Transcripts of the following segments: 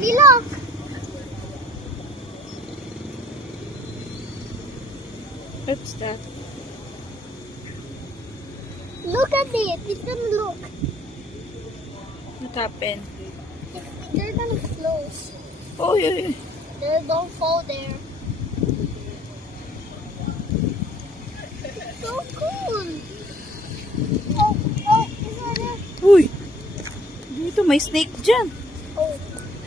Mommy, look. What's that? Look at it. It's gonna look. What happened? They're gonna close. Oh, yeah. They don't fall there. So cool. Oh, is that it? Uy! Dito, may snake dyan. Oh.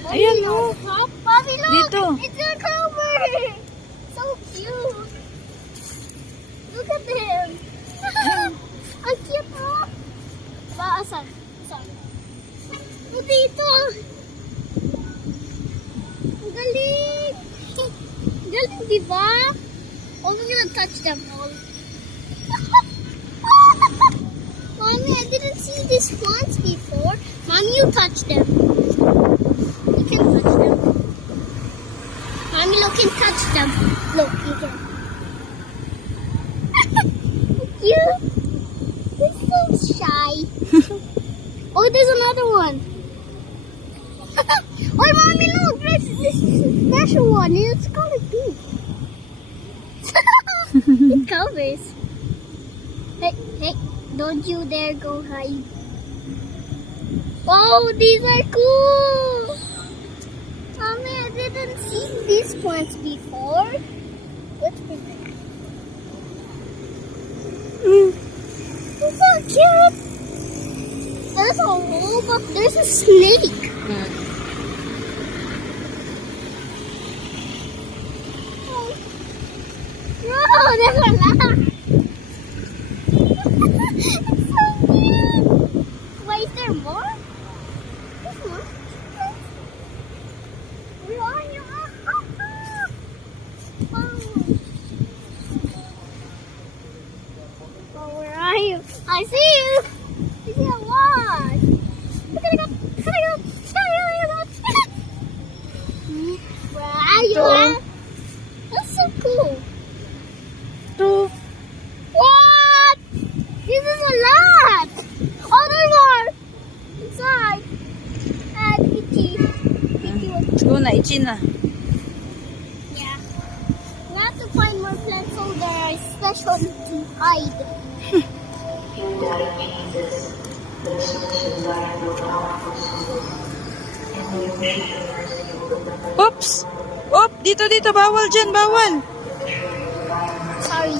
Ayan, Mommy, oh. look. Mommy, look. Dito. It's a cover. So cute. Look at him. Ang cute, oh. Asan? Oh, dito. Ang galing. Galing, di ba? Oh, we're gonna touch them all. Mommy, I didn't see these plants before. Mommy, you touch them. You can touch them. Mommy, look, you can touch them. Look, you can. You? You're so shy. Oh, there's another one. Oh, Mommy, look, there's this special one. It's colored pink. It covers. Hey, don't you dare go hide. Oh, these are cool. Mommy, I didn't see these plants before. Let's bring them. It's so cute. There's a hole, but there's a snake. Oh. No, there's a lot. It's so cute. Wait, is there more? There's more. Where are you? Oh, where are you? I see you. I see a lot. Look at it. Where are you? Ito. That's so cool. Ito. What? This is a lot. Oh, there's more. Inside. And itchy. Let's go na, itchy na. Yeah. We have to find more plants so there are special to hide. Oops! Oop! Dito, bawal dyan, bawal! Sorry.